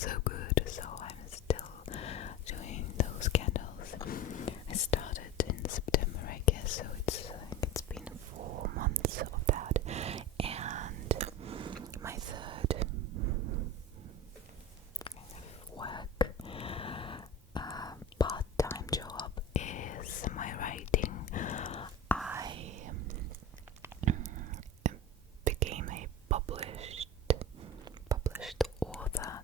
so good, so I'm still doing those candles. I started in September, I guess, so it's been 4 months of that. And my third kind of work, part-time job is my writing. I became a published author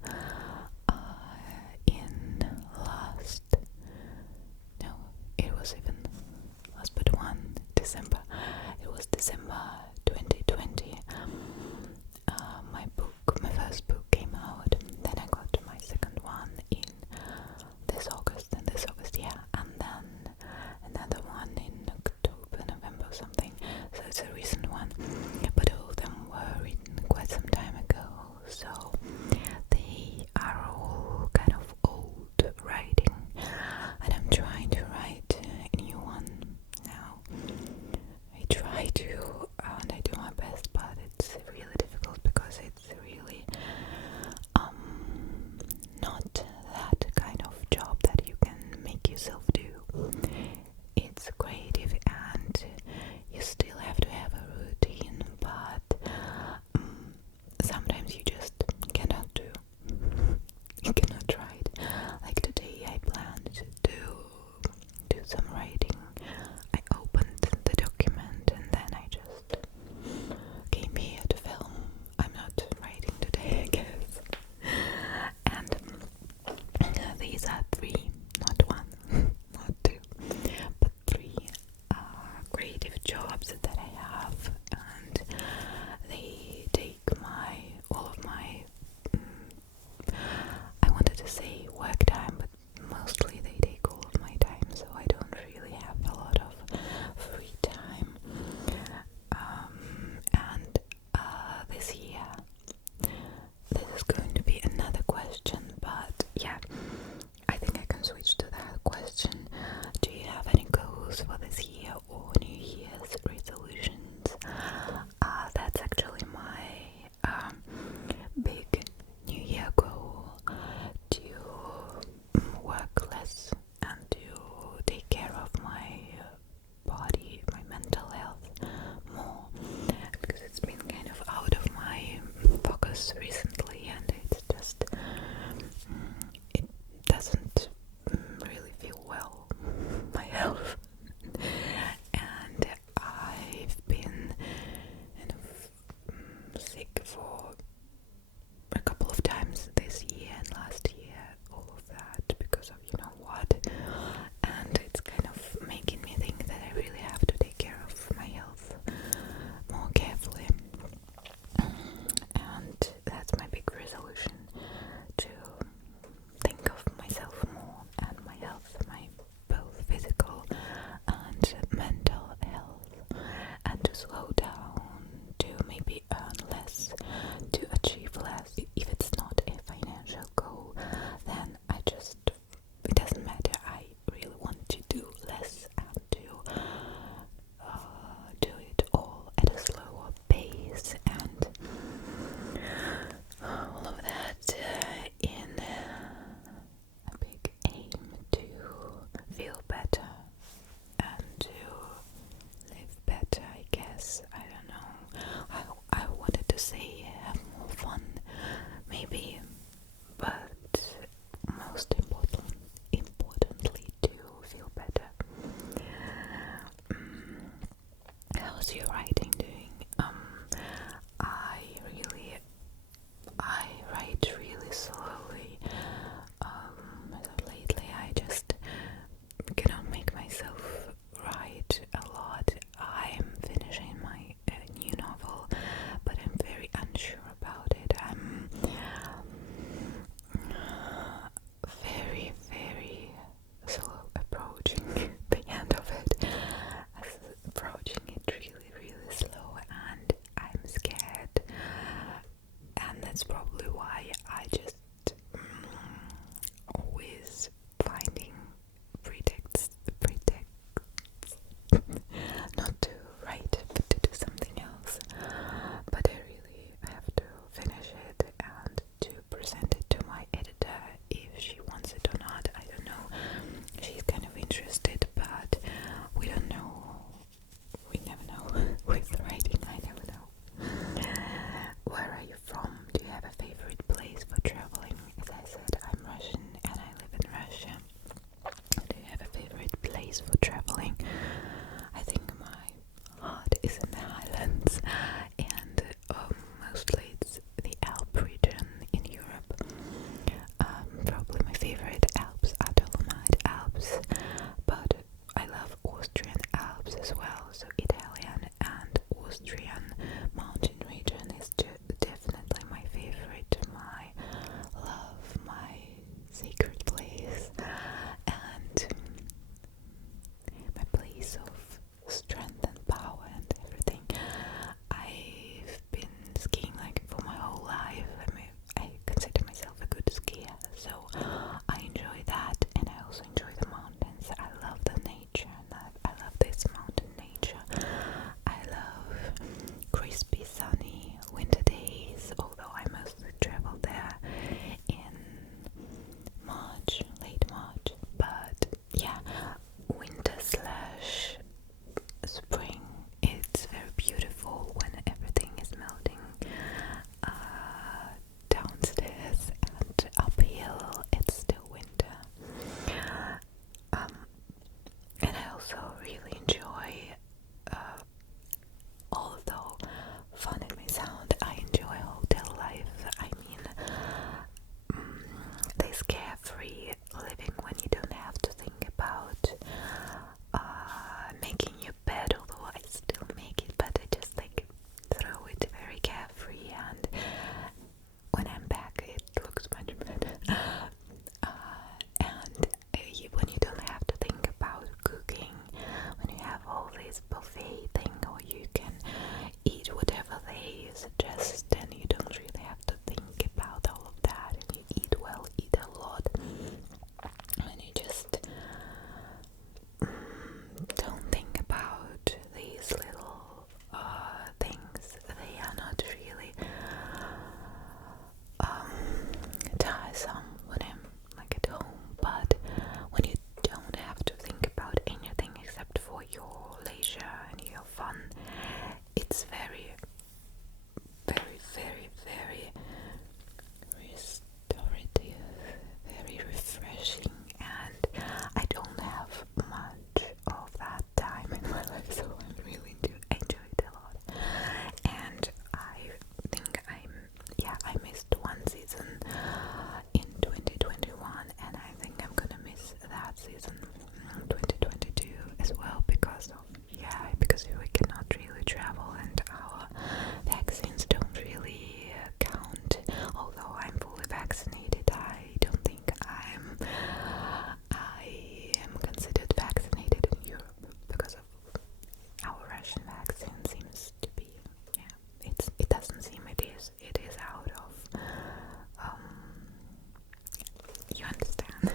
you understand.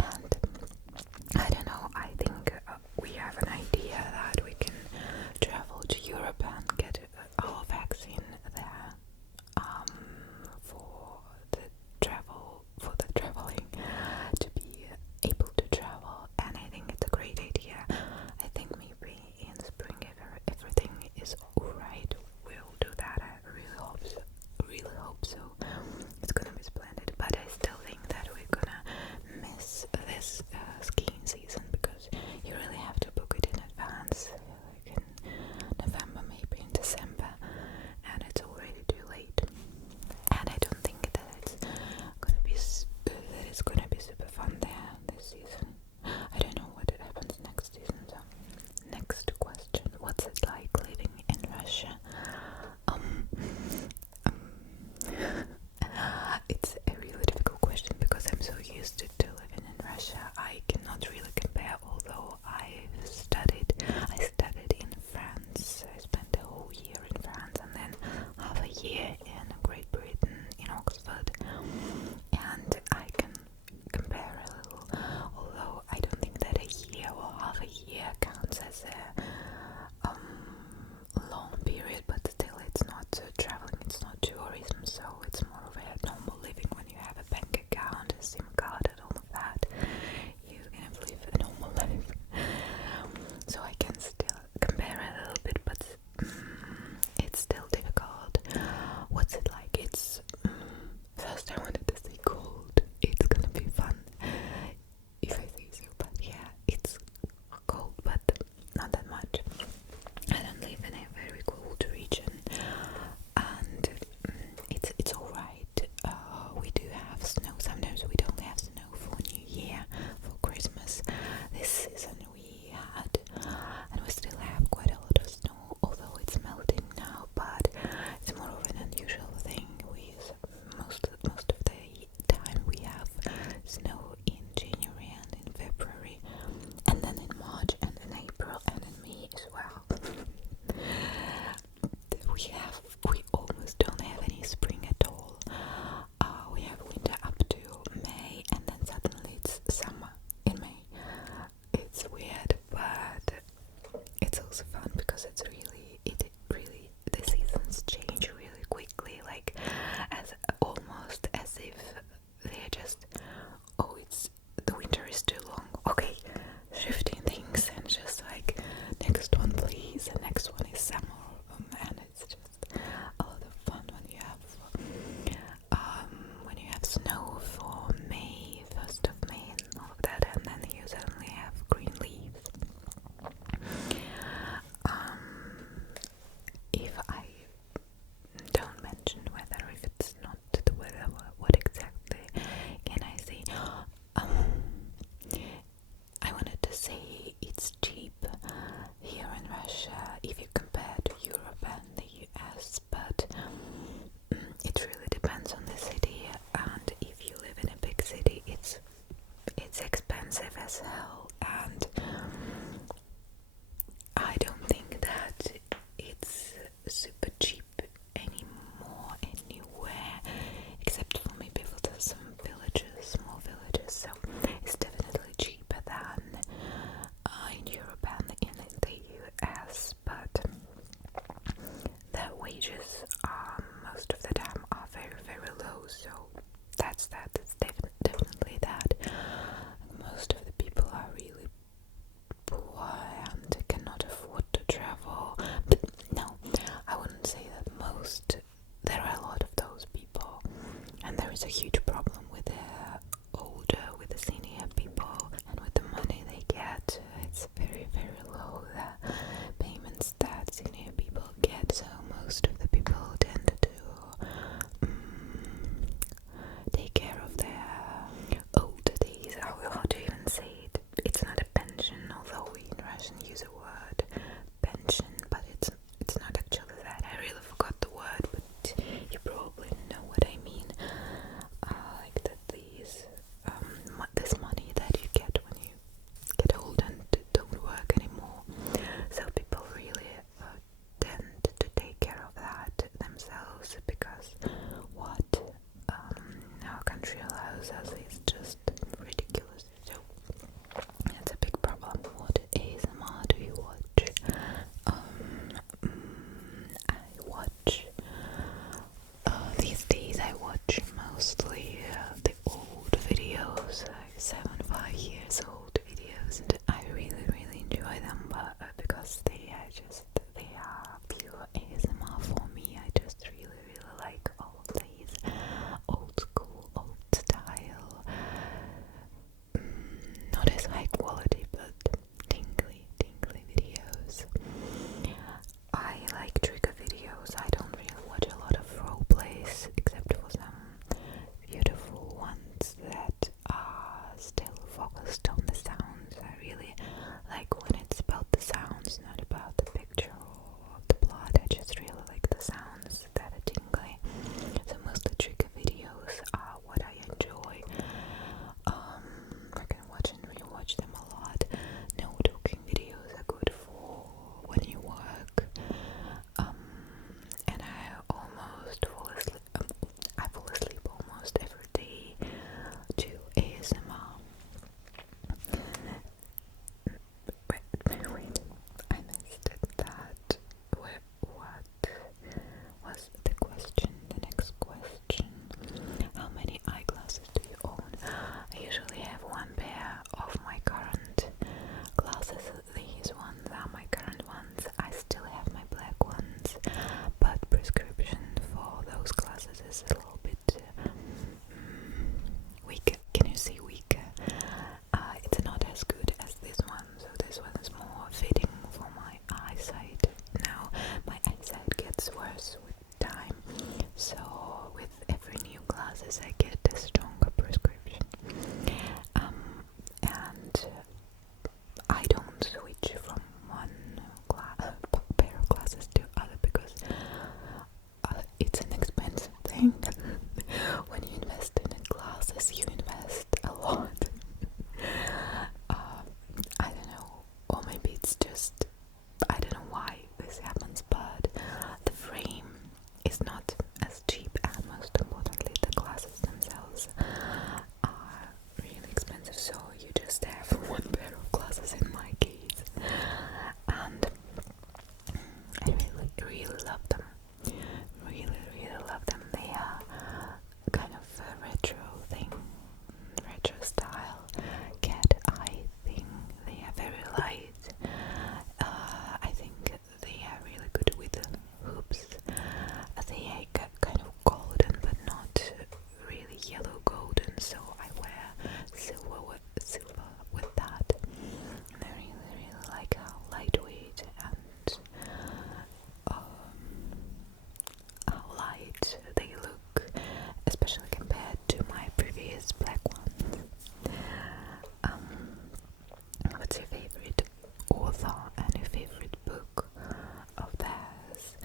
And I don't know, I think we have an idea that we can travel to Europe and get our vaccine there for the traveling, to be able to travel, and I think it's a great idea. I think maybe in spring, if everything is alright, we'll do that. I really hope so. It's gonna be splendid, but I still think that we're gonna miss this skiing season, because you really have to book it in advance, like in November, maybe in December, and it's already too late. And I don't think that it's gonna be super fun there this season. I don't know what happens next season. So, next question: what's it like living in Russia? It's a really difficult question, because I'm so used to living in Russia. I cannot really compare, although I studied in France. I spent a whole year in France and then half a year in Great Britain, in Oxford, and I can compare a little, although I don't think that a year or half a year counts as a long period, but still it's not traveling, it's not tourism, so it's more of a normal living when you have a bank account, a SIM card and all of that. You kind of live a normal life. So I can still compare a little bit, but it's still difficult. What's it like? It's first I wanted to say cold. It's gonna be fun if I say so, but yeah, it's cold, but not that much. I don't live in a very cold region, and it's alright. We do have snow. Sometimes we don't have snow for New Year, for Christmas. This season we had, and we still have quite a lot of snow, although it's melting now, but it's more of an unusual thing. Most of the time we have snow in January and in February, and then in March and in April and in May as well. We almost don't have any spring at all. We have winter up to May, and then suddenly it's summer in May. It's weird, but it's also fun, because the seasons change really quickly, like almost as if they're just, oh, the winter is too long, okay, shifting things, and just like, next one please, and next one is summer, and it's just a lot of fun when you have snow for May, 1st of May and all of that, and then you suddenly have green leaves. If I don't mention weather, if it's not the weather, what exactly can I say? I wanted to say it's cheap here in Russia if you compare to Europe and the US, but it really depends on the city, and if you live in a big city, it's expensive as hell, and I don't think that it's super cheap anymore anywhere, except for maybe for some villages, small villages, so it's definitely cheaper than in Europe and in the US, but their wages most of the time are very, very low, so that's definitely that. Most of the people are really poor and cannot afford to travel, but no, I wouldn't say that most. There are a lot of those people, and there is a huge problem with the senior people, and with the money they get. It's very, very low, the payments that senior people get, so most of the people tend to take care of their old days. How do you even say it? It's not a pension, although we in Russian use a word pension, but it's not actually that. I really forgot the word, but you probably know what I mean. Like that this money that you get when you get old and don't work anymore. It's not about the picture or the plot. I just really like the sounds that are tingly. So mostly trigger videos are what I enjoy. I can watch and rewatch them a lot. No talking videos are good for when you work. And I almost fall asleep. I fall asleep almost every day to ASMR. Wait, I missed that. What was the question? The next question. How many eyeglasses do you own? I usually have one pair of my current glasses. These ones are my current ones. I still have my black ones, but prescription for those glasses is a little bit weaker. Can you see weaker? It's not as good as this one, so this one is more fitting for my eyesight. Now my eyesight gets worse with time, so with every new glasses I get a stronger prescription. And I don't switch from one pair of glasses to other because it's an expensive thing. When you invest in glasses, you invest a lot. I don't know, or maybe it's just, I don't know why this happens, but the frame is not as cheap, and most importantly the glasses themselves are really expensive, so you just have one pair of glasses in my case. And I really love them. Really love them. They are kind of a retro thing, retro style cat eye thing. They are very light. I think they are really good with the hoops. They are kind of golden, but not really yellow golden, so I wear silver with that. And I really like how lightweight and how light they look, especially compared to my previous black ones. What's your favorite author and your favorite book of theirs?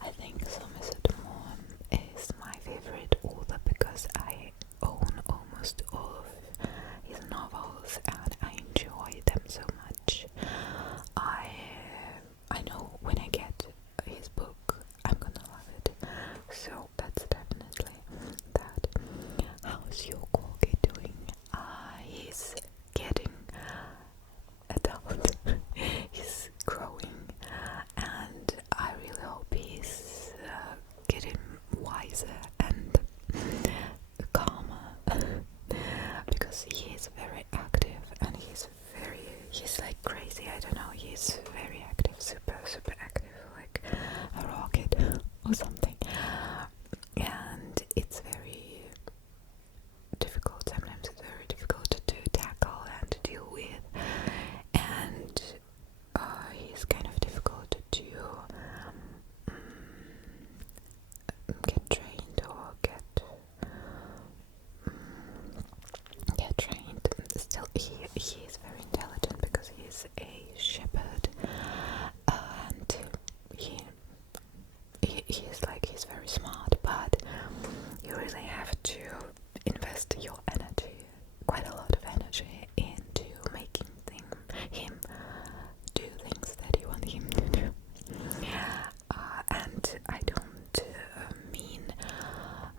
I think Somerset Maugham is my favorite author because I own almost all of his novels and I enjoy them so much. I know when I get his book I'm gonna love it, so that's definitely that. How's your corgi doing? He's getting adult. He's growing, and I really hope he's getting wiser and calmer because he is very active and he's like crazy. I don't know, he's very active, super active, like a rocket or something. And it's very difficult, sometimes it's very difficult to tackle and to deal with, and he's kind of difficult to get trained or get trained. Still, he is very intelligent because he's a shepherd, and he's very smart, but you really have to invest your energy, quite a lot of energy, into making him do things that you want him to do. And I don't mean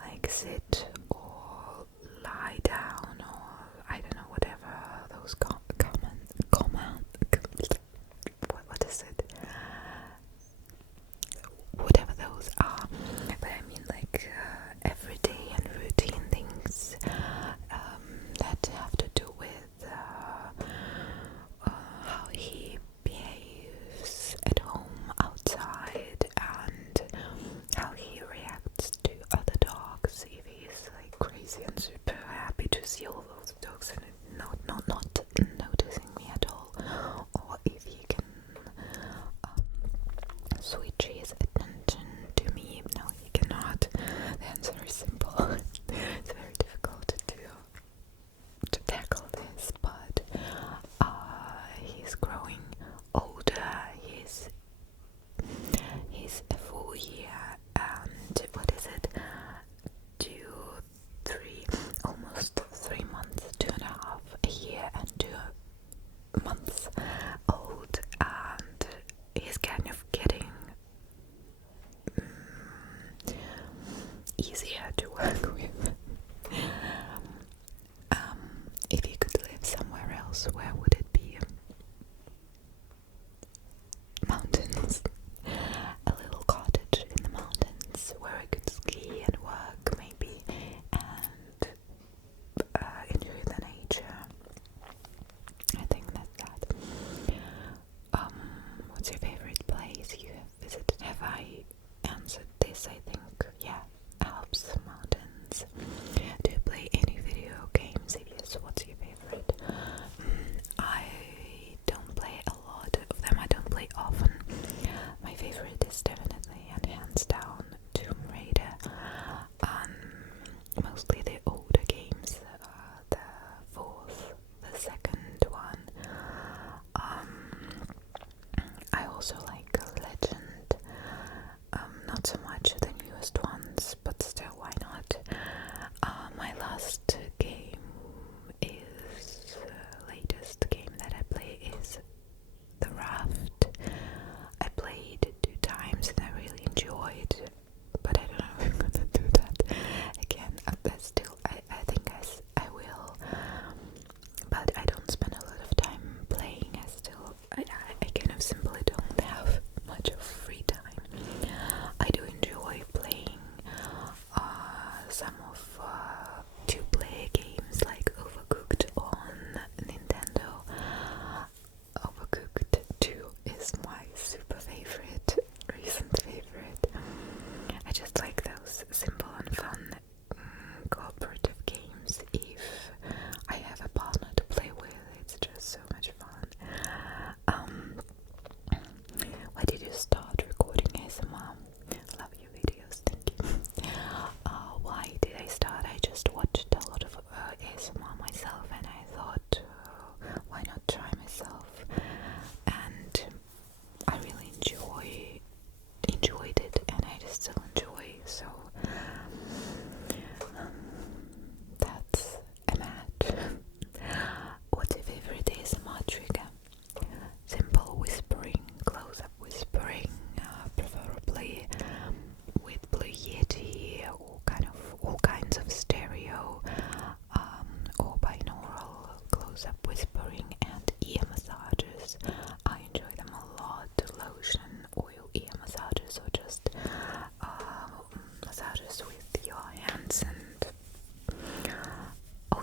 like sit or lie down or I don't know, whatever those what is it? Whatever those are, but I mean like everyday and routine things that have to do with how he behaves at home, outside, and how he reacts to other dogs. If he's like crazy and super happy to see all those dogs and not noticing me at all, or if he can switch his attention to me. No, he cannot. The answer is simple. It's very difficult to tackle this, but he's growing older. He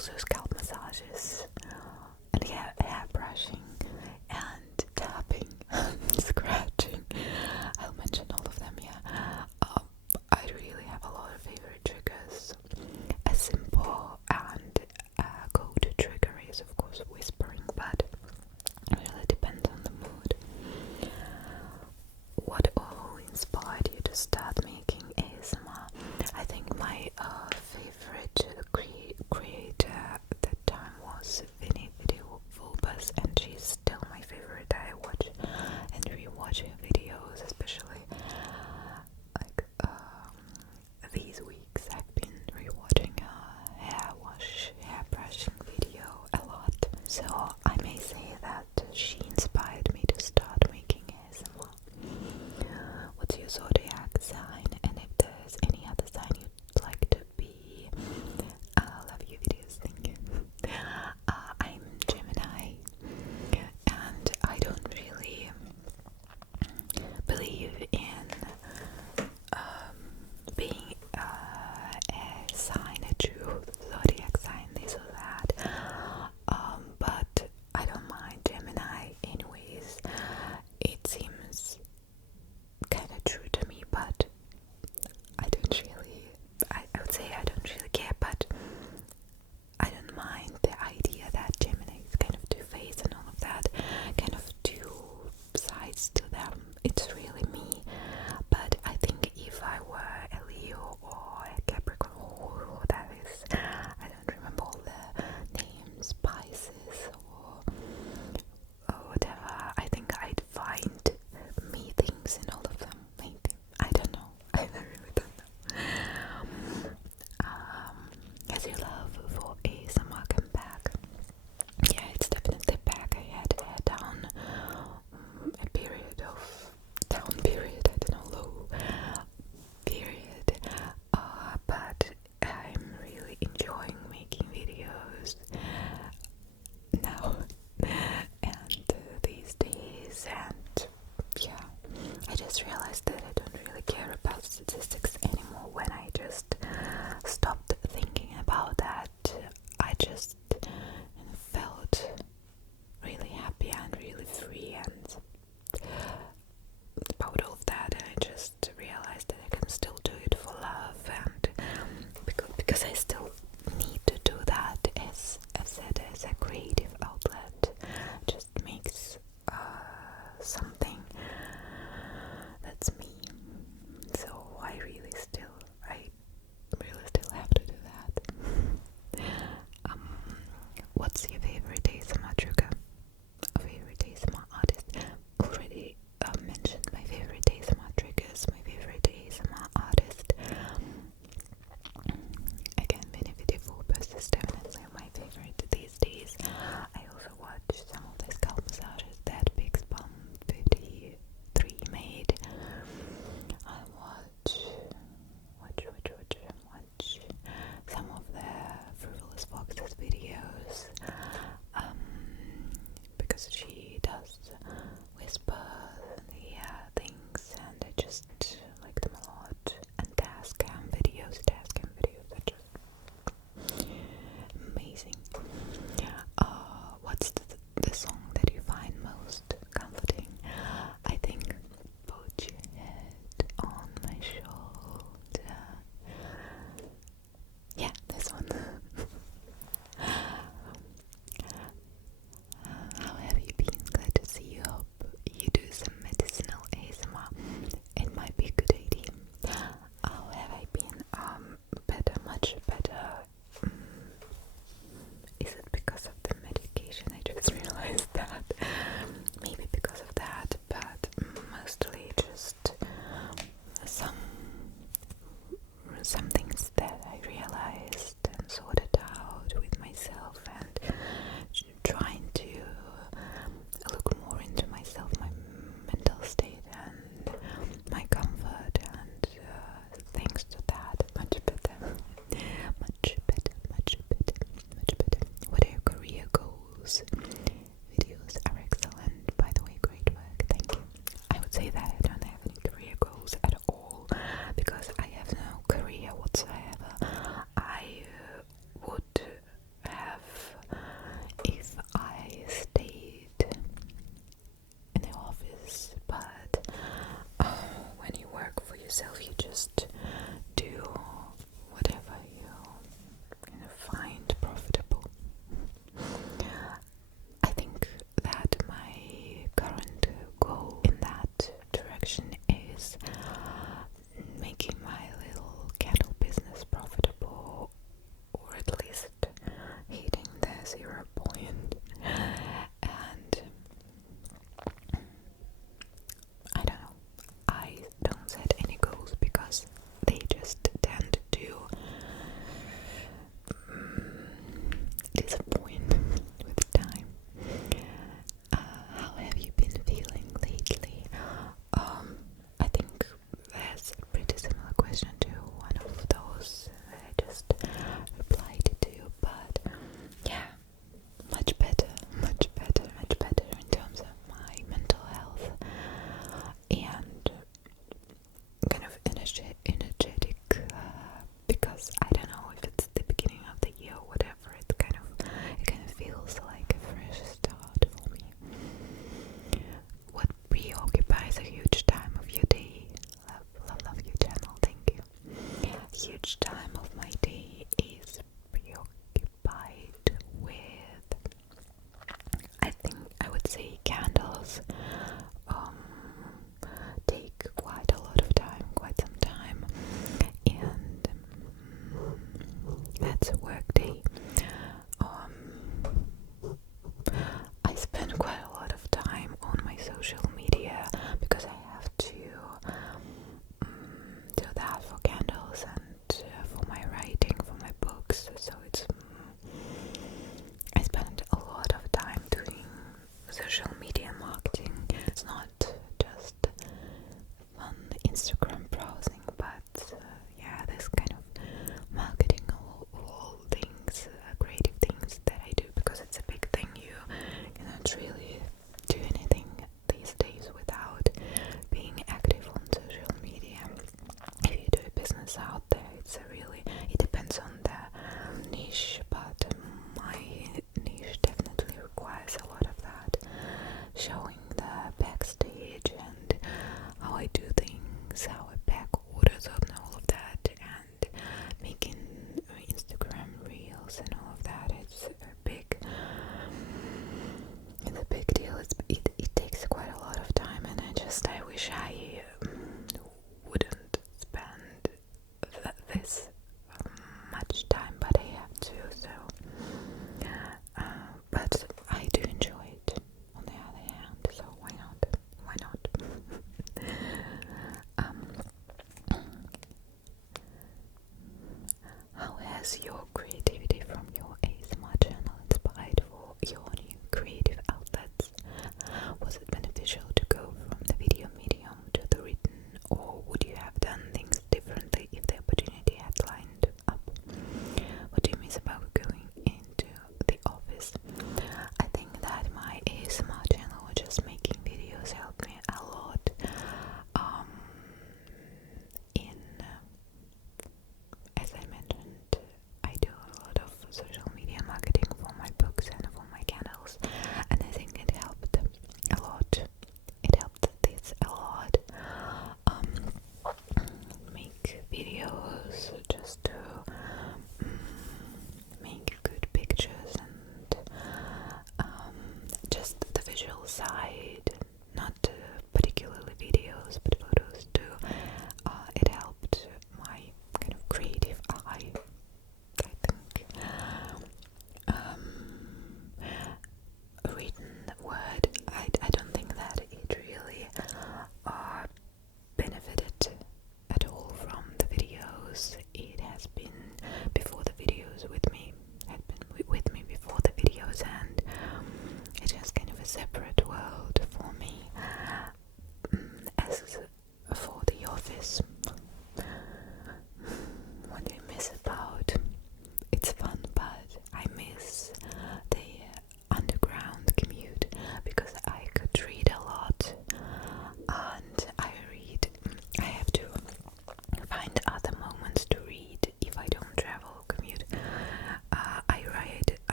also scalp massages, and hair brushing, and tapping, scratching. I'll mention all of them, yeah. I really have a lot of favorite triggers. A simple and go-to trigger is of course whispering, but it really depends on the mood. What all inspired you to start making ASMR? I think my favorite creator at that time was videogames, and she's still my favorite. I watch and rewatch her videos, especially like these weeks. I've been rewatching her hair brushing video a lot. So I may say that she inspired me to start making ASMR. What's your zodiac sign, and if there's any other sign you'd like to be? I love your videos, thank you. I'm Gemini, and I don't really believe in being a sign, a true zodiac sign, this or that. But I don't mind Gemini anyways. It seems kind of true to me, but I don't really, I would say I don't really care, but I don't mind the idea that Gemini is kind of two-faced and all of that, kind of two sides to them. It's really me, but I think if I were a Leo or a Capricorn, or that is, I don't remember all the names, Pisces or whatever, I think I'd find me things in all of them, maybe. I don't know. I really don't know. Has your love for ASMR come back? Yeah, it's definitely back. I had down a period of I don't know, low period. But I'm really enjoying making videos now and these days, and yeah, I just realized that I don't really care about statistics anymore when I just stopped thinking about that.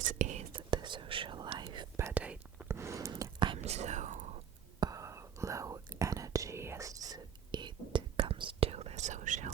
this is the social life, but I'm so low energy as it comes to the social